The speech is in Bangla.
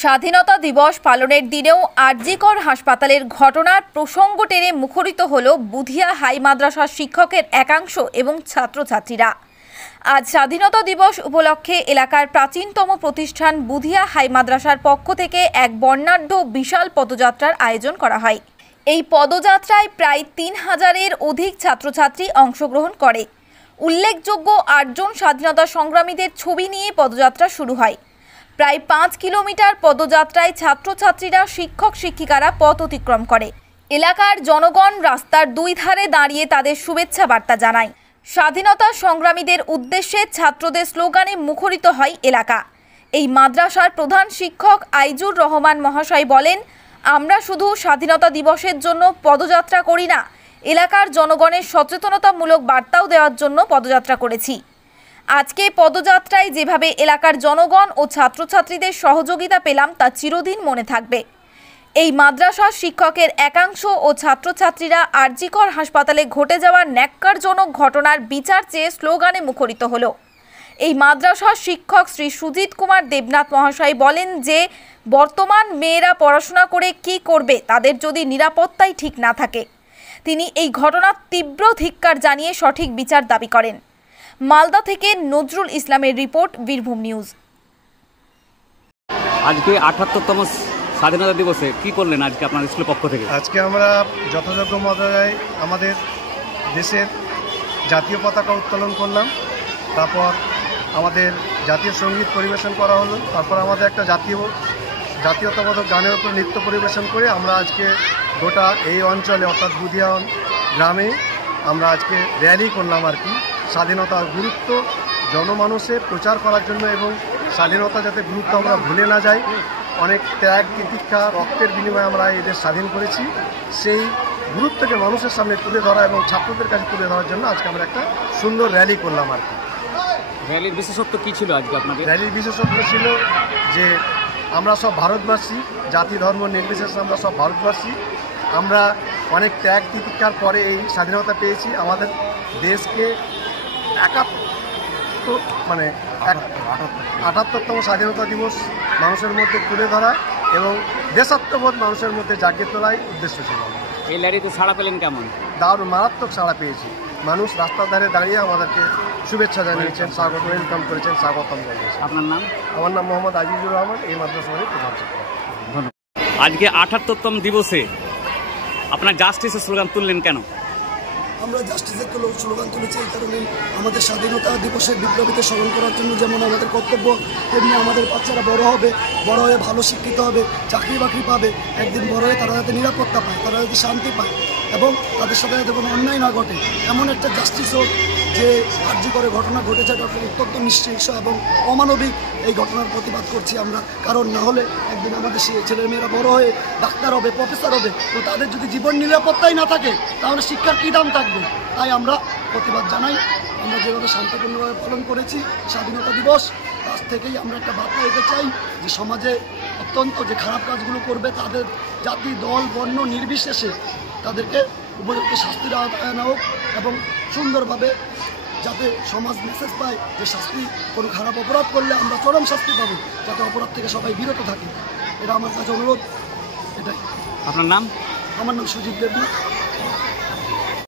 স্বাধীনতা দিবস পালনের দিনেও আরজিকর হাসপাতালের ঘটনার প্রসঙ্গ টেনে মুখরিত হল বুধিয়া হাই মাদ্রাসার শিক্ষকের একাংশ এবং ছাত্রছাত্রীরা। আজ স্বাধীনতা দিবস উপলক্ষে এলাকার প্রাচীনতম প্রতিষ্ঠান বুধিয়া হাই মাদ্রাসার পক্ষ থেকে এক বর্ণাঢ্য বিশাল পদযাত্রার আয়োজন করা হয়। এই পদযাত্রায় প্রায় ৩,০০০-এর অধিক ছাত্রছাত্রী অংশগ্রহণ করে। উল্লেখযোগ্য ৮ জন স্বাধীনতা সংগ্রামীদের ছবি নিয়ে পদযাত্রা শুরু হয়। প্রায় ৫ কিলোমিটার পদযাত্রায় ছাত্রছাত্রীরা শিক্ষক শিক্ষিকারা পথ অতিক্রম করে। এলাকার জনগণ রাস্তার দুই ধারে দাঁড়িয়ে তাদের শুভেচ্ছা বার্তা জানায়। স্বাধীনতা সংগ্রামীদের উদ্দেশ্যে ছাত্রদের স্লোগানে মুখরিত হয় এলাকা। এই মাদ্রাসার প্রধান শিক্ষক আইজুর রহমান মহাশয় বলেন, আমরা শুধু স্বাধীনতা দিবসের জন্য পদযাত্রা করি না, এলাকার জনগণের সচেতনতামূলক বার্তাও দেওয়ার জন্য পদযাত্রা করেছি। আজকে পদযাত্রায় যেভাবে এলাকার জনগণ ও ছাত্রছাত্রীদের সহযোগিতা পেলাম তা চিরদিন মনে থাকবে। এই মাদ্রাসার শিক্ষকের একাংশ ও ছাত্রছাত্রীরা আরজিকর হাসপাতালে ঘটে যাওয়া ন্যাক্কারজনক ঘটনার বিচার চেয়ে স্লোগানে মুখরিত হলো। এই মাদ্রাসার শিক্ষক শ্রী সুজিত কুমার দেবনাথ মহাশয় বলেন যে বর্তমান মেয়েরা পড়াশোনা করে কি করবে তাদের যদি নিরাপত্তাই ঠিক না থাকে। তিনি এই ঘটনার তীব্র ধিক্কার জানিয়ে সঠিক বিচার দাবি করেন। মালদা থেকে নজরুল ইসলামের রিপোর্ট, বীরভূম নিউজ। আজকে ৭৮তম স্বাধীনতা দিবসে কি করলেন আজকে আপনার স্কুলের পক্ষ থেকে? আজকে আমরা যথাযোগ্য মর্যাদায় আমাদের দেশের জাতীয় পতাকা উত্তোলন করলাম। তারপর আমাদের জাতীয় সঙ্গীত পরিবেশন করা হলো। তারপর আমাদের একটা জাতীয়তাবোধক গানের উপর নৃত্য পরিবেশন করে আমরা আজকে গোটা এই অঞ্চলে অর্থাৎ বুধিয়া গ্রামে আমরা আজকে র্যালি করলাম আর কি। স্বাধীনতার গুরুত্ব জনমানুষে প্রচার করার জন্য এবং স্বাধীনতা যাতে গুরুত্ব আমরা ভুলে না যাই। অনেক ত্যাগ তিতিক্ষা রক্তের বিনিময়ে আমরা এই দেশ স্বাধীন করেছি, সেই গুরুত্বকে মানুষের সামনে তুলে ধরা এবং ছাত্রদের কাছে তুলে ধরার জন্য আজকে আমরা একটা সুন্দর র্যালি করলাম আর কি। র্যালির বিশেষত্ব কী ছিল আজকে আপনাদের? র্যালির বিশেষত্ব ছিল যে আমরা সব ভারতবাসী, জাতি ধর্ম নির্বিশেষে আমরা সব ভারতবাসী। আমরা অনেক ত্যাগ তিতিক্ষার পরে এই স্বাধীনতা পেয়েছি। আমাদের দেশকে ৭৮তম স্বাধীনতা দিবস মানুষের মধ্যে তুলে ধরা এবং দেশাত্মবোধ মানুষের মধ্যে জাগিয়ে তোলাই উদ্দেশ্য ছিল। এই র্যালিতে সাড়া পেলেন কেমন? দারুণ মারাত্মক সাড়া পেয়েছি। মানুষ রাস্তার ধারে দাঁড়িয়ে আমাদেরকে শুভেচ্ছা জানিয়েছেন, ওয়েলকাম করেছেন, স্বাগতম জানিয়েছেন। আপনার নাম? আমার নাম মোহাম্মদ আজিজুর রহমান, এই মাদ্রাসার প্রধান শিক্ষক। ধন্যবাদ। আজকে ৭৮তম দিবসে আপনার জাস্টিসের স্লোগান তুললেন কেন? আমরা জাস্টিসের স্লোগান তুলেছি এই কারণে, আমাদের স্বাধীনতা দিবসের বিপ্লবীকে স্মরণ করার জন্য যেমন আমাদের কর্তব্য, তেমনি আমাদের বাচ্চারা বড় হবে, বড় হয়ে ভালো শিক্ষিত হবে, চাকরি বাকরি পাবে, একদিন বড় হয়ে তারা যাতে নিরাপত্তা পায়, তারা যাতে শান্তি পায় এবং তাদের সাথে যাতে কোনো অন্যায় না ঘটে, এমন একটা জাস্টিস হোক। যে আরজিকরে ঘটনা ঘটেছে এটা অত্যন্ত নিঃশৃংস এবং অমানবিক, এই ঘটনার প্রতিবাদ করছি আমরা। কারণ না হলে একদিন আমাদের ছেলেমেয়েরা বড় হয়ে ডাক্তার হবে, প্রফেসর হবে, তো তাদের যদি জীবন নিরাপত্তাই না থাকে তাহলে শিক্ষার কী দাম থাকবে? তাই আমরা প্রতিবাদ জানাই। আমরা যেভাবে শান্তিপূর্ণভাবে পালন করেছি স্বাধীনতা দিবস, আজ থেকেই আমরা একটা বার্তা দিতে চাই যে সমাজে অত্যন্ত যে খারাপ কাজগুলো করবে তাদের জাতি দল বর্ণ নির্বিশেষে তাদেরকে উপযুক্ত শাস্তির আওতায় আনা হোক এবং সুন্দরভাবে যাতে সমাজ মেসেজ পায় যে শাস্তি, কোনো খারাপ অপরাধ করলে আমরা চরম শাস্তি পাবো, যাতে অপরাধ থেকে সবাই বিরত থাকে। এটা আমার কাছে অনুরোধ। এটাই। আপনার নাম? আমার নাম সুজিত দেবনাথ।